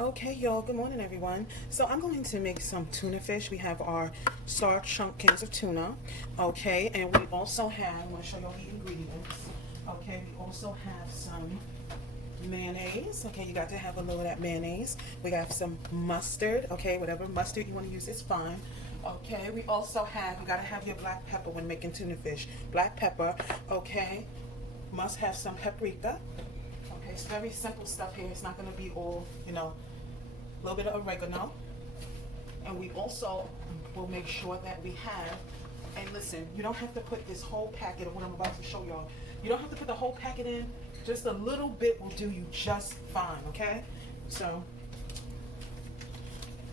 Okay, y'all, good morning, everyone. So I'm going to make some tuna fish. We have our star chunk cans of tuna, okay, and we also have, I'm going to show y'all the ingredients, okay, we also have some mayonnaise, okay, you got to have a little of that mayonnaise. We have some mustard, okay, whatever mustard you want to use is fine. Okay, we also have, you got to have your black pepper when making tuna fish. Black pepper, okay, must have some paprika. Okay, it's very simple stuff here. It's not going to be all, a little bit of oregano. And we also will make sure that we have, and listen, you don't have to put this whole packet of what I'm about to show y'all. You don't have to put the whole packet in. Just a little bit will do you just fine, okay? So,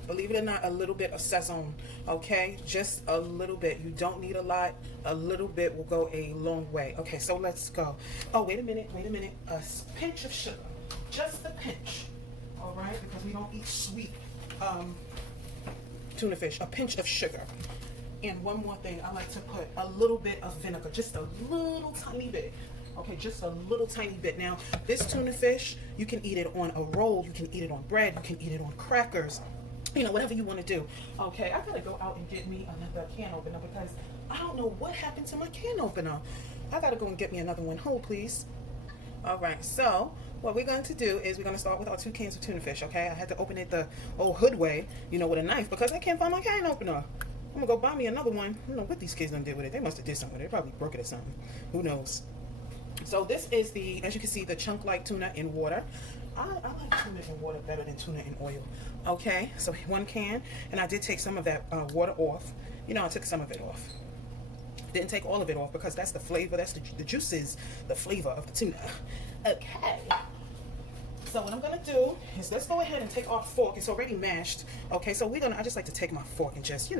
believe it or not, a little bit of sazon, okay? Just a little bit. You don't need a lot. A little bit will go a long way. Okay, so let's go. Oh, wait a minute. A pinch of sugar. Just a pinch, all right? Because we don't eat sweet tuna fish. A pinch of sugar. And one more thing, I like to put a little bit of vinegar. Just a little tiny bit. Okay, just a little tiny bit. Now, this tuna fish, you can eat it on a roll. You can eat it on bread. You can eat it on crackers. Whatever you want to do. Okay, I gotta go out and get me another can opener because I don't know what happened to my can opener. I gotta go and get me another one. Hold, please. All right, so what we're going to do is we're going to start with our 2 cans of tuna fish, okay? I had to open it the old hood way, with a knife because I can't find my can opener. I'm going to go buy me another one. I don't know what these kids done did with it. They must have did something with it. They probably broke it or something. Who knows? So this is the, as you can see, the chunk-like tuna in water. I like tuna in water better than tuna in oil. Okay, so 1 can, and I did take some of that water off. I took some of it off. Didn't take all of it off because that's the flavor, that's the juices, the flavor of the tuna. Okay. So what I'm gonna do is let's go ahead and take our fork. It's already mashed. Okay, so I just like to take my fork and just,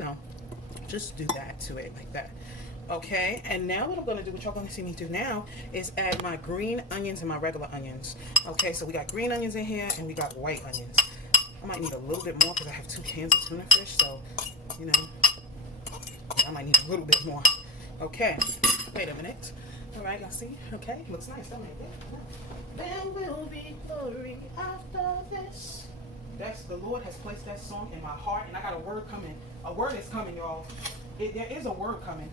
just do that to it like that. Okay, and now what I'm gonna do, what y'all gonna see me do now, is add my green onions and my regular onions. Okay, so we got green onions in here and we got white onions. I might need a little bit more because I have 2 cans of tuna fish, so, I might need a little bit more. Okay, wait a minute. All right, y'all see? Okay, looks nice, don't it? There will be glory after this. That's, the Lord has placed that song in my heart, and I got a word coming. A word is coming, y'all. There is a word coming.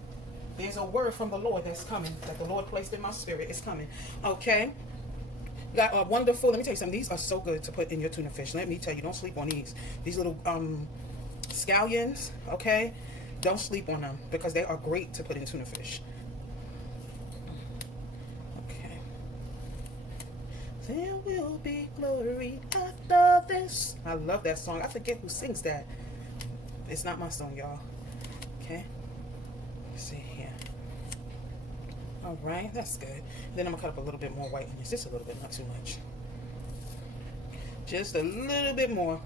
There's a word from the Lord that's coming, that the Lord placed in my spirit. It's coming. Okay? Got a wonderful, let me tell you something. These are so good to put in your tuna fish. Let me tell you, don't sleep on these. These little scallions, okay? Don't sleep on them because they are great to put in tuna fish. Okay. There will be glory after this. I love that song. I forget who sings that. It's not my song, y'all. Okay. Let's see here. All right, that's good. Then I'm gonna cut up a little bit more white onions. Just a little bit, not too much. Just a little bit more.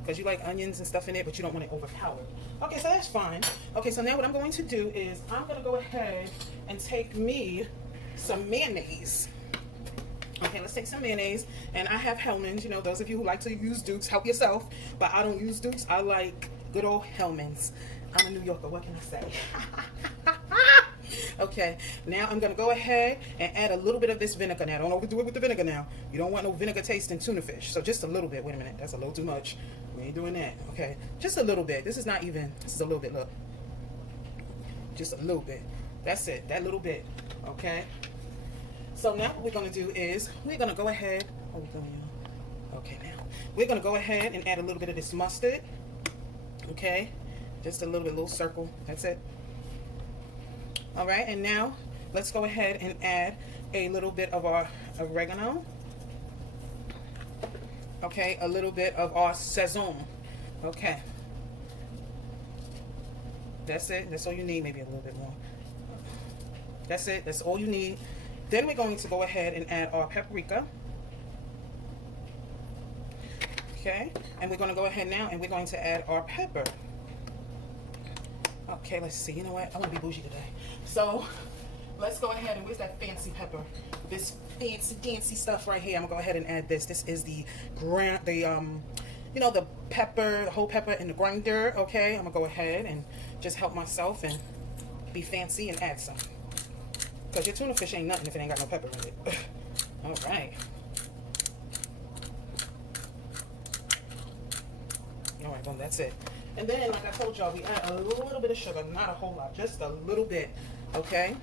Because you like onions and stuff in it, but you don't want it overpowered. Okay, so that's fine. Okay, so now what I'm going to do is I'm going to go ahead and take me some mayonnaise. Okay, let's take some mayonnaise. And I have Hellmann's. Those of you who like to use Dukes, help yourself. But I don't use Dukes. I like good old Hellmann's. I'm a New Yorker. What can I say? Okay, now I'm going to go ahead and add a little bit of this vinegar now. Don't overdo it with the vinegar now. You don't want no vinegar taste in tuna fish. So just a little bit. Wait a minute. That's a little too much. We ain't doing that. Okay, just a little bit. This is not even. This is a little bit. Look. Just a little bit. That's it. That little bit. Okay. So now what we're going to do is we're going to go ahead. Okay, now. We're going to go ahead and add a little bit of this mustard. Okay. Just a little circle. That's it. All right, and now let's go ahead and add a little bit of our oregano. Okay, a little bit of our sazon. Okay. That's it. That's all you need. Maybe a little bit more. That's it. That's all you need. Then we're going to go ahead and add our paprika. Okay, and we're going to go ahead now and we're going to add our pepper. Okay, let's see. You know what? I want to be bougie today. So let's go ahead and where's that fancy pepper? This fancy stuff right here. I'm gonna go ahead and add this. This is the the pepper, the whole pepper in the grinder. Okay, I'm gonna go ahead and just help myself and be fancy and add some. Because your tuna fish ain't nothing if it ain't got no pepper in it. All right. Boom, that's it. And then, like I told y'all, we add a little bit of sugar, not a whole lot, just a little bit, okay?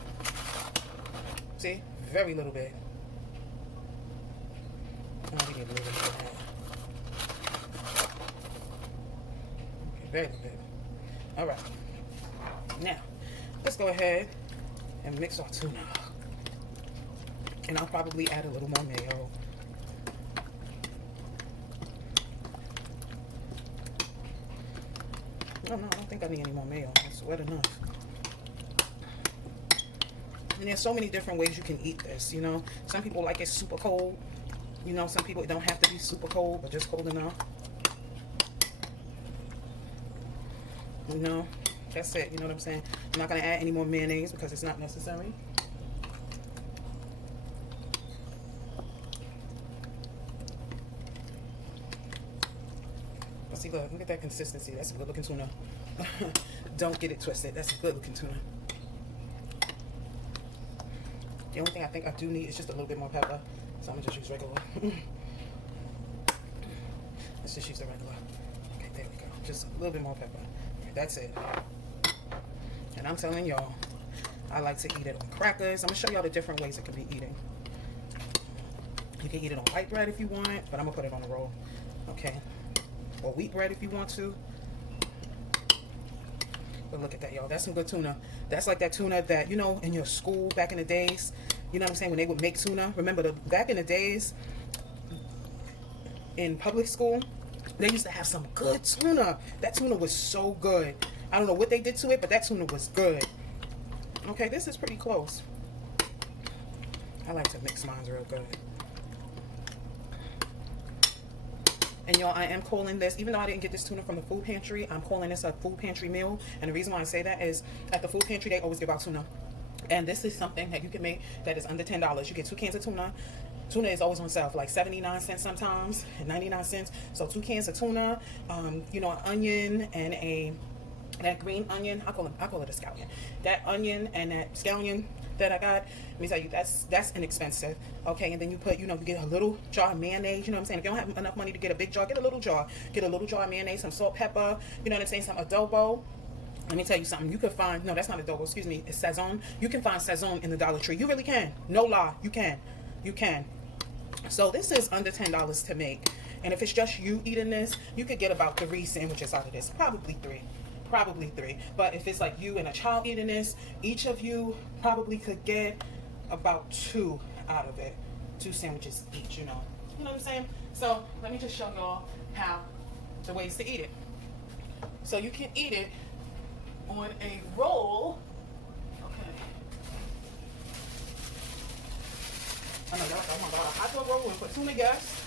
See, very little bit. Oh, we need a little bit of that. Okay, very little bit. All right. Now, let's go ahead and mix our tuna. And I'll probably add a little more mayo. No, I don't think I need any more mayo. That's wet enough. And there's so many different ways you can eat this, you know. Some people like it super cold. You know, some people, it don't have to be super cold, but just cold enough. You know, that's it. You know what I'm saying? I'm not going to add any more mayonnaise because it's not necessary. But see, look at that consistency. That's a good looking tuna. Don't get it twisted. That's a good looking tuna. The only thing I think I do need is just a little bit more pepper. So I'm going to just use regular. Let's just use the regular. Okay, there we go. Just a little bit more pepper. Okay, that's it. And I'm telling y'all, I like to eat it on crackers. I'm going to show y'all the different ways it can be eaten. You can eat it on white bread if you want, but I'm going to put it on a roll. Okay. Or wheat bread if you want to. But look at that, y'all. That's some good tuna. That's like that tuna that, you know, in your school back in the days, you know what I'm saying, when they would make tuna. Remember, back in the days in public school, they used to have some good tuna. That tuna was so good. I don't know what they did to it, but that tuna was good. Okay, this is pretty close. I like to mix mine real good. And y'all, I am calling this, even though I didn't get this tuna from the food pantry, I'm calling this a food pantry meal. And the reason why I say that is at the food pantry, they always give out tuna. And this is something that you can make that is under $10. You get 2 cans of tuna. Tuna is always on sale for like 79 cents sometimes and 99 cents. So 2 cans of tuna, you know, an onion and that green onion, I call it a scallion. That onion and that scallion that I got, let me tell you, that's inexpensive. Okay, and then you put, you know, you get a little jar of mayonnaise, you know what I'm saying? If you don't have enough money to get a big jar, get a little jar. Get a little jar of mayonnaise, some salt, pepper, you know what I'm saying, some adobo. Let me tell you something. You can find, no, that's not adobo, excuse me, it's Sazon. You can find Sazon in the Dollar Tree. You really can. No lie, you can. You can. So this is under $10 to make. And if it's just you eating this, you could get about 3 sandwiches out of this. Probably three. But if it's like you and a child eating this, each of you probably could get about 2 out of it. 2 sandwiches each, you know. You know what I'm saying? So let me just show y'all how the ways to eat it. So you can eat it on a roll. Okay. I know y'all, I want a hot dog roll and put tuna gas.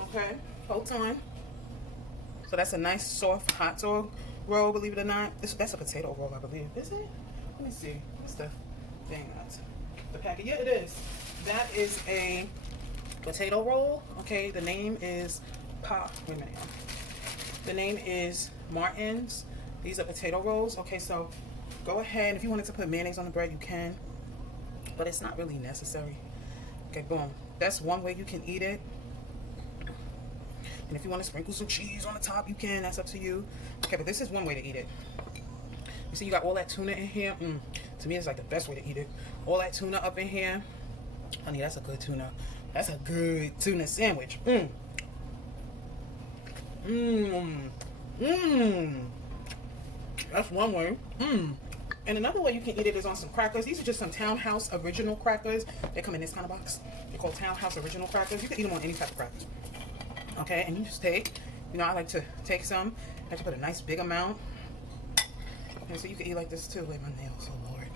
Okay, hold time. So that's a nice soft hot dog roll, believe it or not. That's a potato roll, I believe. Is it? Let me see. What's the thing? The packet. Yeah, it is. That is a potato roll. Okay, the name is wait a minute. The name is Martin's. These are potato rolls. Okay, so go ahead. If you wanted to put mayonnaise on the bread, you can. But it's not really necessary. Okay, boom. That's one way you can eat it. And if you want to sprinkle some cheese on the top, you can. That's up to you. Okay, but this is one way to eat it. You see, you got all that tuna in here. To me, it's like the best way to eat it. All that tuna up in here. Honey, that's a good tuna. That's a good tuna sandwich. That's one way. And another way you can eat it is on some crackers. These are just some Townhouse Original crackers. They come in this kind of box. They're called Townhouse Original crackers. You can eat them on any type of crackers. Okay, and you just take, you know, I like to take some. I have to put a nice big amount. Okay, so you can eat like this too. Wait, my nails, oh Lord.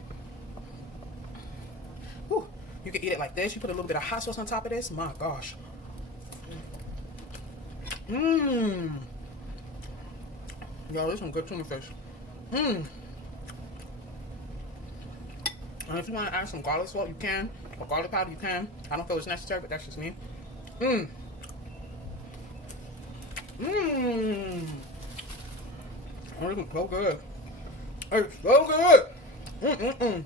Whew. You can eat it like this. You put a little bit of hot sauce on top of this. My gosh. Yo, this is some good tuna fish. And if you want to add some garlic salt, you can. Or garlic powder, you can. I don't feel it's necessary, but that's just me. Oh, this is so good. It's so good.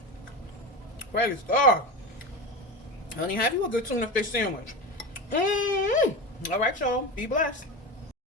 Praise God. Honey, have you a good tuna fish sandwich? All right, y'all. Be blessed.